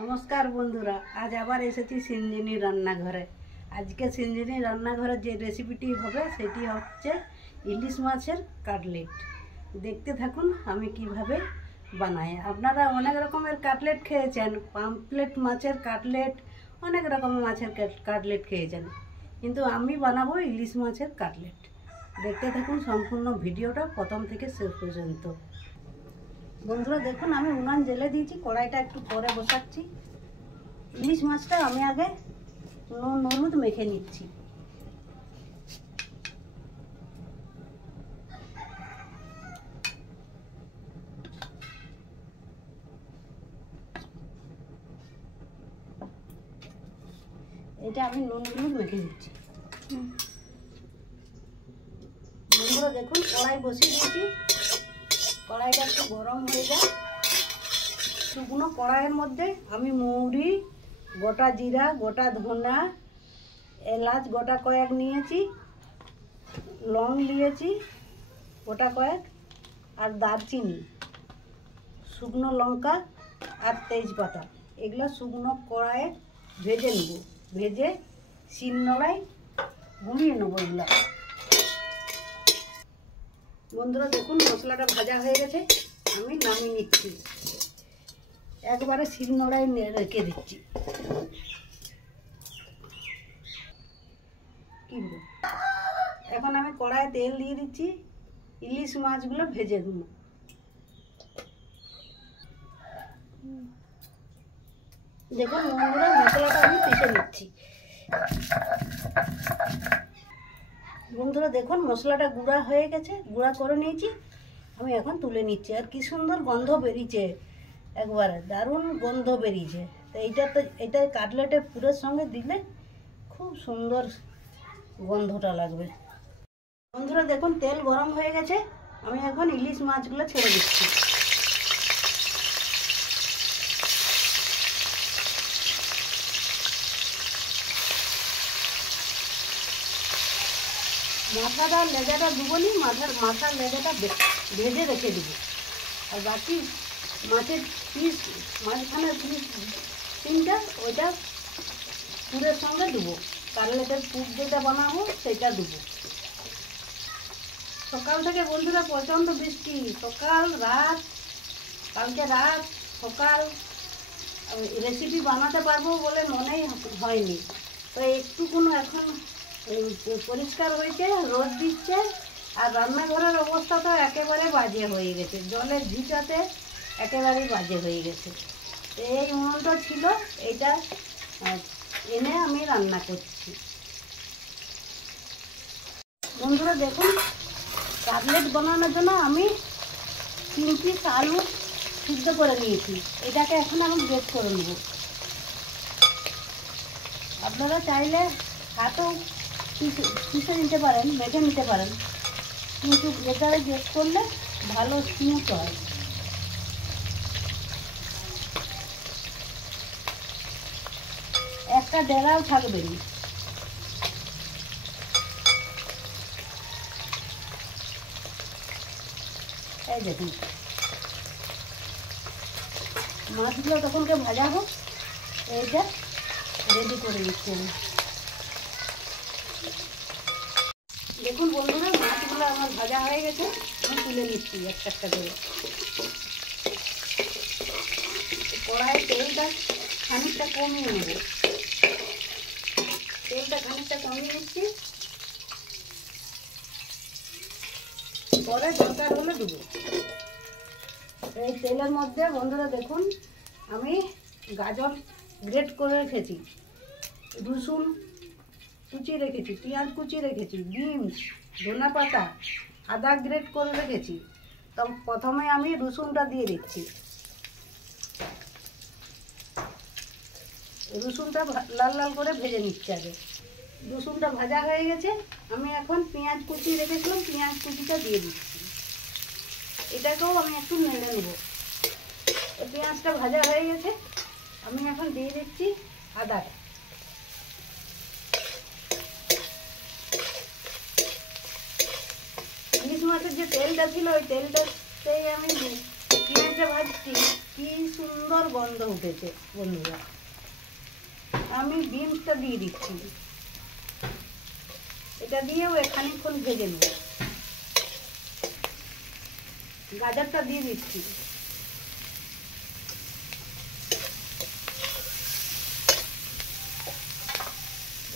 নমস্কার বন্ধুরা, আজ আবার এসেছি সিঞ্জিনী রান্নাঘরে। আজকে সিঞ্জিনী রান্নাঘরে যে রেসিপিটি হবে সেটি হচ্ছে ইলিশ মাছের কাটলেট। দেখতে থাকুন আমি কিভাবে বানাই। আপনারা অনেক রকমের কাটলেট খেয়েছেন, পামফ্লেট মাছের কাটলেট, অনেক রকমের মাছের কাটলেট খেয়েছেন, কিন্তু আমি বানাবো ইলিশ মাছের কাটলেট। দেখতে থাকুন সম্পূর্ণ ভিডিওটা প্রথম থেকে শেষ পর্যন্ত। বন্ধুরা দেখুন, আমি উনান জ্বেলে দিয়েছি, কড়াইটা একটু পরে বসাচ্ছি। ইলিশ মাছটা আমি আগে নুন হলুদ মেখে নিচ্ছি। এটা আমি নুন হলুদ মেখে দিচ্ছি। বন্ধুরা দেখুন, কড়াই বসিয়ে দিয়েছি, কড়াইটা একটু গরম হয়ে যায়। শুকনো কড়াইয়ের মধ্যে আমি মৌরি, গোটা জিরা, গোটা ধনা, এলাচ গোটা কয়েক নিয়েছি, লং নিয়েছি গোটা কয়েক, আর দারচিনি, শুকনো লঙ্কা আর তেজপাতা, এগুলো শুকনো কড়াইয়ে ভেজে নেব। ভেজে শিলনোড়ায় গুঁড়িয়ে নেবো এগুলো। বন্ধুরা দেখুন, মশলাটা ভাজা হয়ে গেছে, আমি নামিয়ে নিচ্ছি। একবারে শিলনোড়ায় রেখে দিচ্ছি। এখন আমি কড়াইয়ে তেল দিয়ে দিচ্ছি, ইলিশ মাছগুলো ভেজে দেবো। দেখুন বন্ধুরা, মশলাটা আমি পিষে নিচ্ছি। বন্ধুরা দেখুন, মশলাটা গুঁড়া হয়ে গেছে, গুঁড়া করে নিয়েছি, আমি এখন তুলে নিচ্ছি। আর কি সুন্দর গন্ধ বেরিয়েছে, একবারে দারুণ গন্ধ বেরিয়েছে। তো এটা কাটলেটের পুরের সঙ্গে দিলে খুব সুন্দর গন্ধটা লাগবে। বন্ধুরা দেখুন, তেল গরম হয়ে গেছে, আমি এখন ইলিশ মাছগুলো ছেড়ে দিচ্ছি। মাথাটা লেজাটা দুবনি, মাথার লেজাটা ভেজে রেখে দিব। আর বাকি মাছের পিস, মাঝখানের পিস তিনটা, ওইটা পুরের সঙ্গে দেবো। কাটলেটের পুর যেটা বানাবো সেটা দেবো। সকাল থেকে বন্ধুরা প্রচণ্ড বৃষ্টি, সকাল রাত, কালকে রাত সকাল রেসিপি বানাতে পারবো বলে মনেই হয়নি। তো একটুকুনো এখন পরিষ্কার হয়েছে, রোদ দিচ্ছে, আর রান্নাঘরের অবস্থা তো একেবারে বাজে হয়ে গেছে, জলের ঝিঁচাতে একেবারে বাজে হয়ে গেছে। এই উনুনটা ছিল, এইটা এনে আমি রান্না করছি। বন্ধুরা দেখুন, কাটলেট বানানোর জন্য আমি 3 পিস আলু সিদ্ধ করে নিয়েছি। এটাকে এখন আমি গ্রেট করে নেব। আপনারা চাইলে হাতেও পিষে নিতে পারেন, মেখে নিতে পারেন, কিন্তু এটাকে গ্রেট করলে ভালো স্মুথ হয়। একটা ডেরাও থাকবে না। এই দেখুন, মাছগুলো তখনকে ভাজা হোক, এইটা রেডি করে দিচ্ছি আমি। দেখুন বন্ধুরা, মাছগুলো আমার ভাজা হয়ে গেছে, আমি তুলে নিচ্ছি একটা একটা করে। কড়াইয়ে তেলটা খানিকটা কমিয়ে নেব, তেলটা খানিকটা কমিয়ে নিচ্ছি, পরে দরকার হলে দেবো। এই তেলের মধ্যে বন্ধুরা দেখুন, আমি গাজর গ্রেট করে রেখেছি, রসুন কুচি রেখেছি, পেঁয়াজ কুচি রেখেছি, বিনস, ধনে পাতা, আদা গ্রেট করে রেখেছি। তো প্রথমে আমি রসুনটা দিয়ে দিচ্ছি। রসুনটা লাল লাল করে ভেজে নিচ্ছি আগে। রসুনটা ভাজা হয়ে গেছে, আমি এখন পেঁয়াজ কুচি রেখেছিলাম, পেঁয়াজ কুচিটা দিয়ে দিচ্ছি। এটাকেও আমি একটু নেড়ে নেব। পেঁয়াজটা ভাজা হয়ে গেছে, আমি এখন দিয়ে দিচ্ছি আদাটা। ইলিশ মাছের যে তেলটা ছিল, ওই তেলটাতেই আমি পেঁয়াজটা ভাজছি, কি সুন্দর গন্ধ উঠেছে বন্ধুরা। আমি বিনসটা দিয়ে দিচ্ছি, এটা দিয়েও খানিকক্ষণ ভেজে নেব। গাজরটা দিয়ে দিচ্ছি,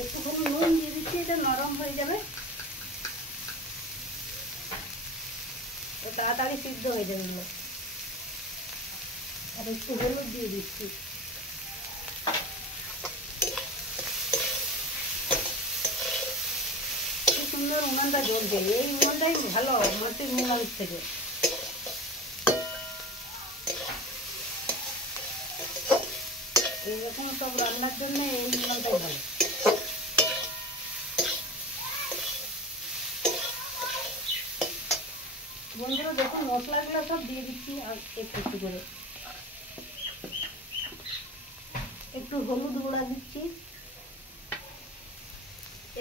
একটুখানি নুন দিয়ে দিচ্ছি, এটা নরম হয়ে যাবে, তাড়াতাড়ি সিদ্ধ হয়ে যাবে এগুলো। আর একটু হলুদ দিয়ে দিচ্ছি, কি সুন্দর উনানটা জ্বলছে। এই উনানটাই ভালো মাটির উনান থেকে। এইরকম সব রান্নার জন্য এই উনানটাই ভালো। বন্ধুরা দেখুন মশলাগুলো সব দিয়ে দিচ্ছি, আর একটু একটু করে। একটু হলুদ গুঁড়া দিচ্ছি,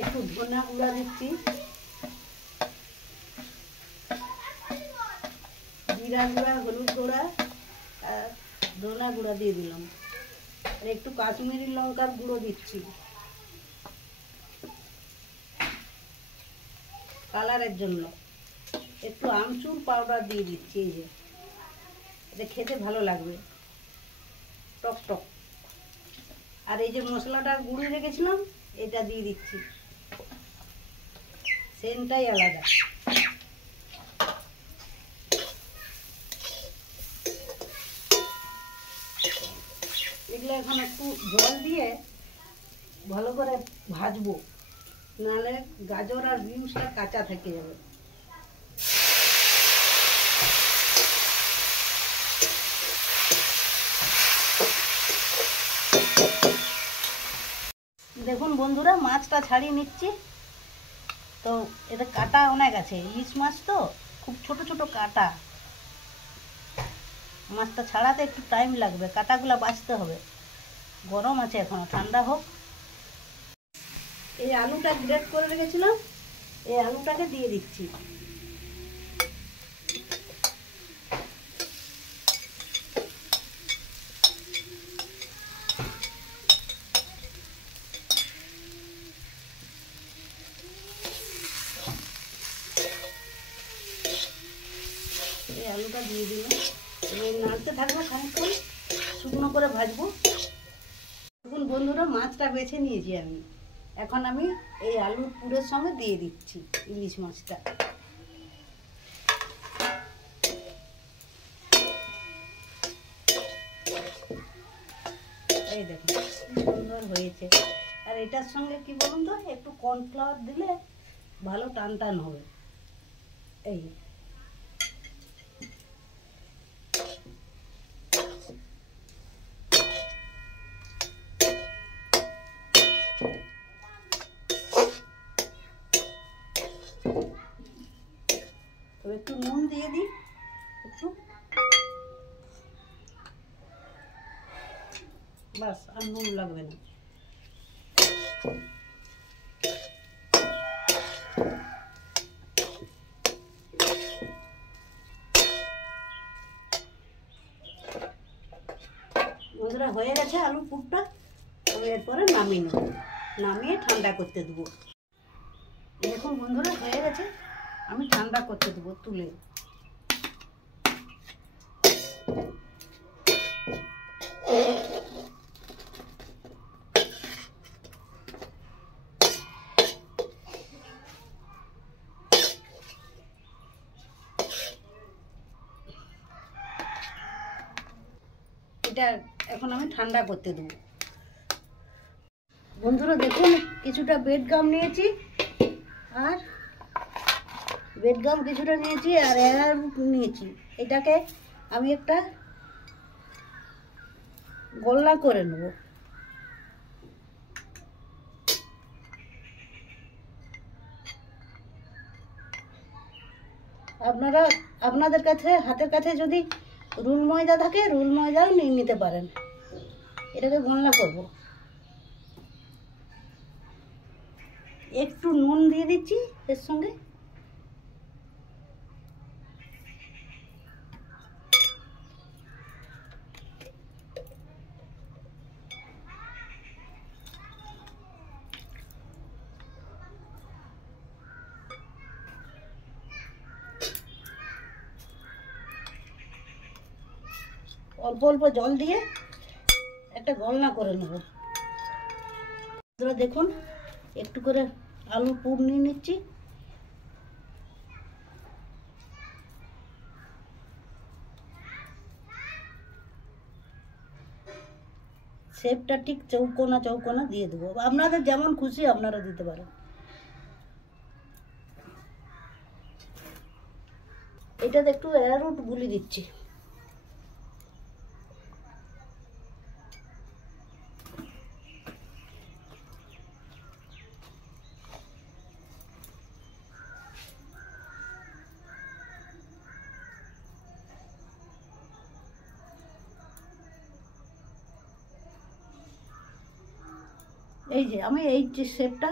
একটু ধনা গুঁড়া দিচ্ছি, জিরা গুঁড়া, হলুদ গুঁড়া আর ধনা গুঁড়া দিয়ে দিলাম। আর একটু কাশ্মীরি লঙ্কার গুঁড়ো দিচ্ছি কালারের জন্য। একটু আমচুর পাউডার দিয়ে দিচ্ছি, এই যে এটা খেতে ভালো লাগবে, টক টক। আর এই যে মশলাটা গুঁড়িয়ে রেখেছিলাম এটা দিয়ে দিচ্ছি, সেন্টটাই আলাদা। এগুলো এখন একটু জল দিয়ে ভালো করে ভাজবো, নাহলে গাজর আর বিনসটা কাঁচা থেকে যাবে। দেখুন বন্ধুরা মাছটা ছাড়িয়ে নিচ্ছি। তো এটা কাটা অনেক আছে, ইলিশ মাছ তো খুব ছোট ছোট কাটা। মাছটা ছাড়াতে একটু টাইম লাগবে, কাটাগুলো বাছতে হবে। গরম আছে এখনো, ঠান্ডা হোক। এই আলুটা গ্রেট করে রেখেছিলাম, এই আলুটাকে দিয়ে দিচ্ছি। এই আলুটা দিয়ে দিলাম, এবার নাড়তে থাকবো খানিকক্ষণ, শুকনো করে ভাজবো। দেখুন বন্ধুরা মাছটা বেছে নিয়েছি আমি, এখন আমি এই আলুর পুরের সঙ্গে দিয়ে দিচ্ছি ইলিশ মাছটা। এই দেখুন কি সুন্দর হয়েছে। আর এটার সঙ্গে কি বলুন তো, একটু কর্নফ্লাওয়ার দিলে ভালো টান টান হবে। এই তবে একটু নুন দিয়ে দিই, একটু, বাস আর নুন লাগবে না। বন্ধুরা হয়ে গেছে আলু পুরটা, আমি এরপরে নামিয়ে নেব, নামিয়ে ঠান্ডা করতে দেবো। দেখুন বন্ধুরা হয়ে গেছে, আমি ঠান্ডা করতে দেবো তুলে। এটা এখন আমি ঠান্ডা করতে দেবো। বন্ধুরা দেখুন কিছুটা বেড গাম নিয়েছি, আর বেড গাম কিছুটা নিয়েছি, আর অ্যারারুট নিয়েছি। এটাকে আমি একটা গোল্লা করে নেব। আপনাদের কাছে হাতের কাছে যদি রুল ময়দা থাকে, রুল ময়দাও নিয়ে নিতে পারেন। এটাকে গোল্লা করব। একটু নুন দিয়ে দিচ্ছি এর সঙ্গে, অল্প অল্প জল দিয়ে একটা গলনা করে নেব। দেখুন একটু করে আলুর পুর নিয়ে নিচ্ছি। শেপটা ঠিক চৌকোনা চৌকোনা দিয়ে দেবো, আপনাদের যেমন খুশি আপনারা দিতে পারেন। এটাতে একটু অ্যারোরুট গুলি দিচ্ছি। এই যে আমি এই যে শেপটা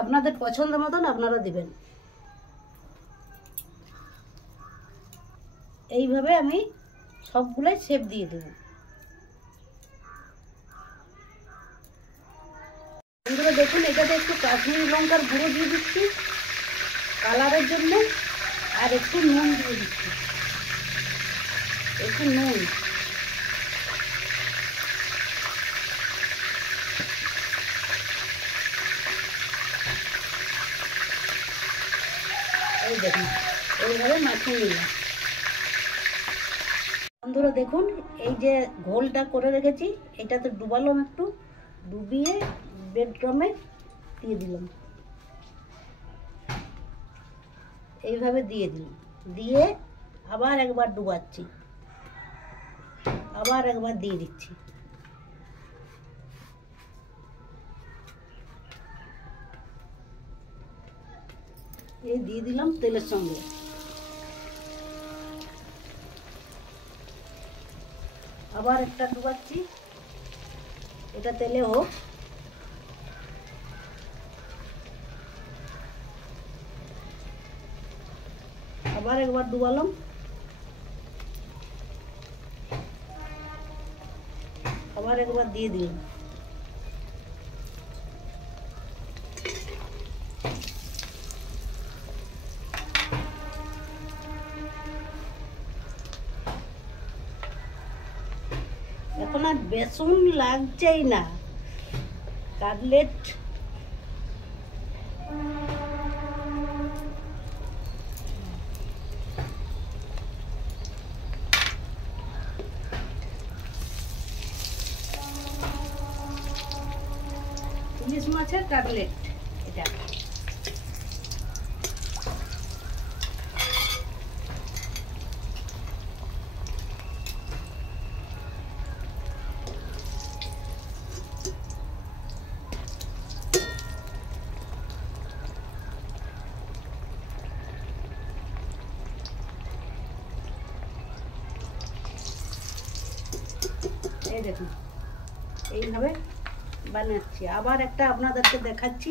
আপনাদের পছন্দ মতন আপনারা দিবেন। এইভাবে আমি সবগুলোই শেপ দিয়ে দেব। বন্ধুরা দেখুন এটাতে একটু কাশ্মীরি লঙ্কার গুঁড়ো দিয়ে দিচ্ছি কালারের জন্য, আর একটু নুন দিয়ে দিচ্ছি, একটু নুন। এই দেখুন এইভাবে মাখিয়ে নিলাম। বন্ধুরা দেখুন এই যে ঘোলটা করে রেখেছি এটাতে ডুবালাম, একটু ডুবিয়ে ব্রেড ক্রামে দিয়ে দিলাম। এইভাবে দিয়ে দিলাম, দিয়ে আবার একবার ডুবাচ্ছি, আবার একবার দিয়ে দিচ্ছি। এই দিয়ে দিলাম তেলের সঙ্গে। আবার একটা ডুবাচ্ছি, এটা তেলে হোক। আবার একবার ডুবালাম, আবার একবার দিয়ে দিলাম। এখন আর বেসন লাগছেই না, কাটলেট ইলিশ মাছের কাটলেট এটা। এই দেখুন এইভাবে বানাচ্ছি। আবার একটা আপনাদেরকে দেখাচ্ছি।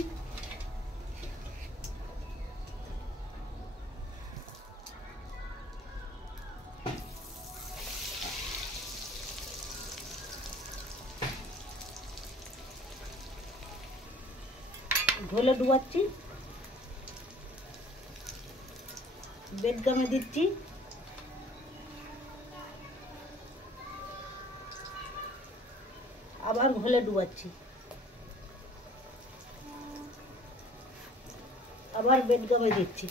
ঘোলে ডুবাচ্ছি, ব্রেড গামে দিচ্ছি, আবার ঘোলে ডুবাচ্ছি, আবার ব্রেড গামে দিচ্ছি।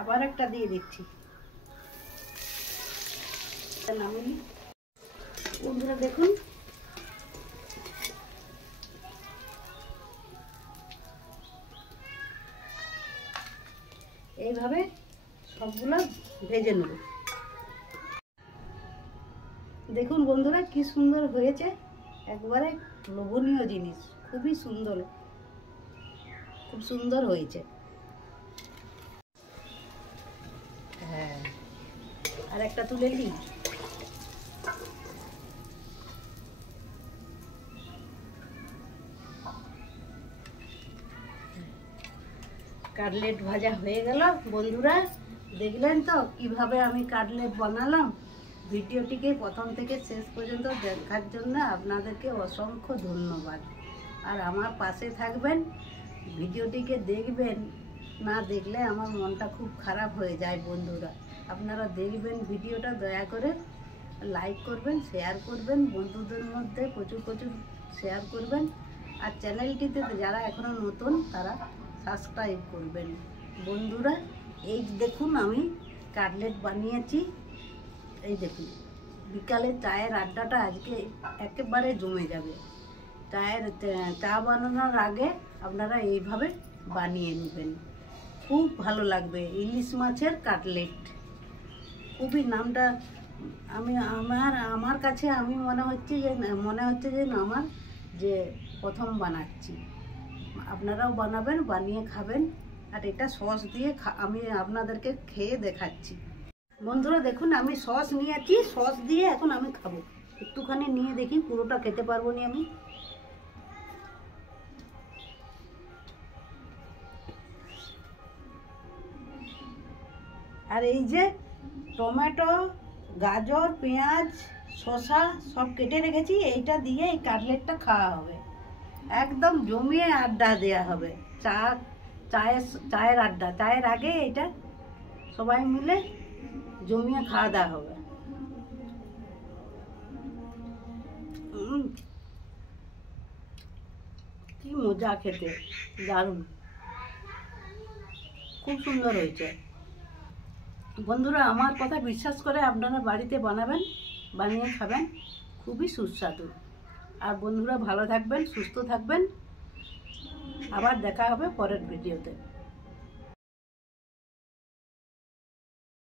আবার একটা দিয়ে দিচ্ছি। নামিয়ে বন্ধুরা দেখুন এইভাবে সবগুলো ভেজে নেব। দেখুন বন্ধুরা কি সুন্দর হয়েছে, একবারে লোভনীয় জিনিস, খুবই সুন্দর, খুব সুন্দর হয়েছে। হ্যাঁ, আর একটা তুলে নিই। কাটলেট ভাজা হয়ে গেল বন্ধুরা। দেখলেন তো কিভাবে আমি কাটলেট বানালাম। ভিডিওটিকে প্রথম থেকে শেষ পর্যন্ত দেখার জন্য আপনাদেরকে অসংখ্য ধন্যবাদ। আর আমার পাশে থাকবেন, ভিডিওটিকে দেখবেন। না দেখলে আমার মনটা খুব খারাপ হয়ে যায় বন্ধুরা। আপনারা দেখবেন ভিডিওটা, দয়া করে লাইক করবেন, শেয়ার করবেন, বন্ধুদের মধ্যে প্রচুর প্রচুর শেয়ার করবেন। আর চ্যানেলটিতে যারা এখনও নতুন তারা সাবস্ক্রাইব করবেন বন্ধুরা। এই দেখুন আমি কাটলেট বানিয়েছি। এই দেখুন, বিকালে চায়ের আড্ডাটা আজকে একেবারে জমে যাবে। চা বানানোর আগে আপনারা এইভাবে বানিয়ে নেবেন, খুব ভালো লাগবে। ইলিশ মাছের কাটলেট, খুবই নামটা আমার কাছে আমি মনে হচ্ছে যে আমার যে প্রথম বানাচ্ছি। আপনারাও বানাবেন, বানিয়ে খাবেন। আর এটা সস দিয়ে আমি আপনাদেরকে খেয়ে দেখাচ্ছি বন্ধুরা। দেখুন আমি সস নিয়েছি, সস দিয়ে এখন আমি খাবো। একটুখানি নিয়ে দেখি, পুরোটা খেতে পারবো না আমি। আর এই যে টমেটো, গাজর, পেঁয়াজ, শসা সব কেটে রেখেছি, এইটা দিয়ে এই কাটলেটটা খাওয়া হবে। একদম জমিয়ে আড্ডা দেওয়া হবে, চায়ের আড্ডা। চায়ের আগে এটা সবাই মিলে জমিয়ে খাওয়া দাওয়া হবে। কি মজা খেতে, দারুণ, খুব সুন্দর হয়েছে বন্ধুরা। আমার কথা বিশ্বাস করে আপনারা বাড়িতে বানাবেন, বানিয়ে খাবেন, খুবই সুস্বাদু। আর বন্ধুরা ভালো থাকবেন, সুস্থ থাকবেন। আবার দেখা হবে পরের ভিডিওতে।